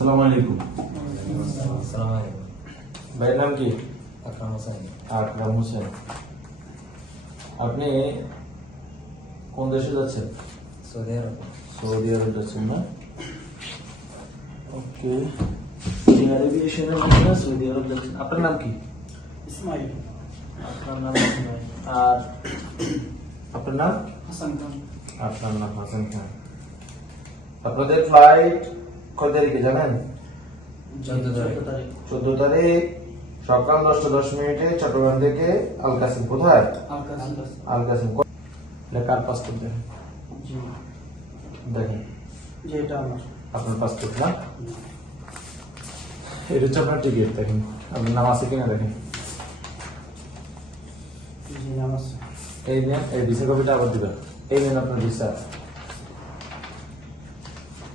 আসসালামু আলাইকুম। ভাইয়ের নাম কি? আকরাম হোসেন। আকরাম হোসেন। আপনি কোন দেশে যাচ্ছেন? সৌদি আরব। সৌদি আরব যাচ্ছেন না? ওকে। এভিয়েশনের মধ্যে সৌদি আরব যাচ্ছেন। আপনার নাম কি? ইসমাইল। আপনার নাম ইসমাইল। আর আপনার নাম? হাসান খান। আপনার নাম হাসান খান। আপনাদের ফ্লাইট কত তারিখে জানেন? 14 তারিখ। 14 তারিখ সকাল 10:10 চট্টগ্রাম থেকে আল কাসিম। কোথায়? আল কাসিম। কার পাসপোর্ট দেখেন? জি দেখেন জি, এটা আমার। আপনার পাসপোর্ট না? এটা হচ্ছে আপনার টিকিট। দেখেন আপনার নাম আছে কিনা দেখেন। জি, নাম আছে। এই নেন, এই ভিসা কপিটা আবার দিবেন। এই নেন আপনার ভিসা,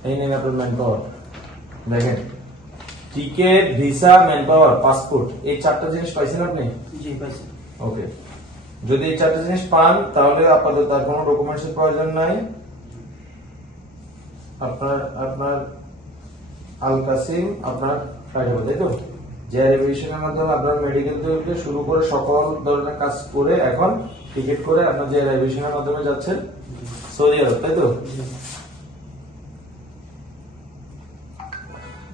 এই নেন আপনার ম্যান পাওয়ার। দেখেন ticket, visa, man power, passport, এই চারটা জিনিস পাইছেন আপনি? জি, পাইছি। ওকে। যদি এই চারটা জিনিস পান তাহলে আপাতত আর কোনো ডকুমেন্টসের প্রয়োজন নাই। আপনার আপনার আল কাসিম আপনার ফ্লাইট হবে, তাই তো? যে এভিয়েশনের মাধ্যমে আপনার মেডিকেল থেকে শুরু করে সকল ধরনের কাজ করে এখন টিকিট করে আপনার যে এভিয়েশনের মাধ্যমে যাচ্ছেন সৌদি আরব, তাই তো? জি।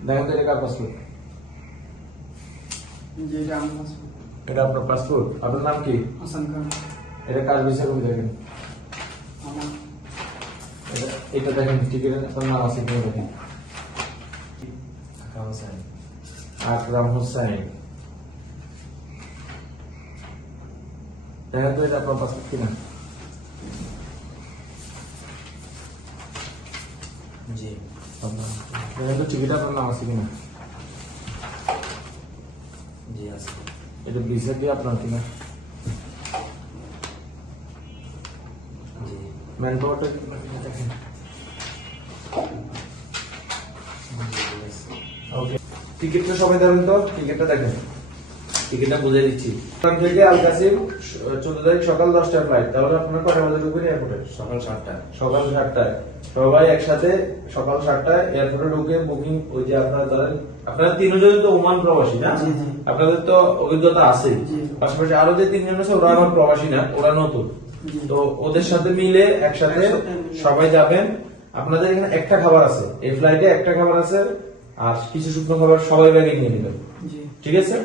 দেখেন তো এটা কার পাসপোর্ট? জি, এটা আমার আছে। এটা আপনার পাসপোর্ট। আপনার নাম কি? হাসান খান। এটা কার ভিসা কপি দেখেন। আমার। এটা দেখেন টিকিটের আপনার নাম আছে কিনা দেখেন। আকরাম হোসেন। আকরাম হোসেন। দেখেন তো এটা আপনার পাসপোর্ট কিনা। জি। দেখেন তো টিকিট আপনার নাম আছে কিনা। জি আছে। এটা ভিসা কি আপনার কিনা। জি। ম্যান পাওয়ারটা দেখেন। ওকে, টিকিটটা সবাই দেখেন তো, টিকিটটা দেখেন। টিকিটটা বুঝে দিচ্ছি। ওখান থেকে আল কাসিম 14 তারিখ সকাল 10টায় ফ্লাইট। তাহলে আপনারা কয়টা বাজে ঢুকবেন এয়ারপোর্টে? সকাল 7টায়। সকাল 7টায়। সবাই একসাথে সকাল 7টায় এয়ারপোর্টে ঢুকে বুকিং। ওই যে আপনারা ধরেন আপনারা তিনজন তো ওমান প্রবাসী না? জি, জি। আপনাদের তো অভিজ্ঞতা আছে। জি। পাশাপাশি আরো যে তিনজন আছে ওরা আমার প্রবাসী না, ওরা নতুন। জি। তো ওদের সাথে মিলে একসাথে সবাই যাবেন। আপনাদের এখানে একটা খাবার আছে, এই ফ্লাইটে একটা খাবার আছে, আর কিছু শুকনো খাবার সবাই ব্যাগে নিয়ে নেবেন। জি। ঠিক আছে?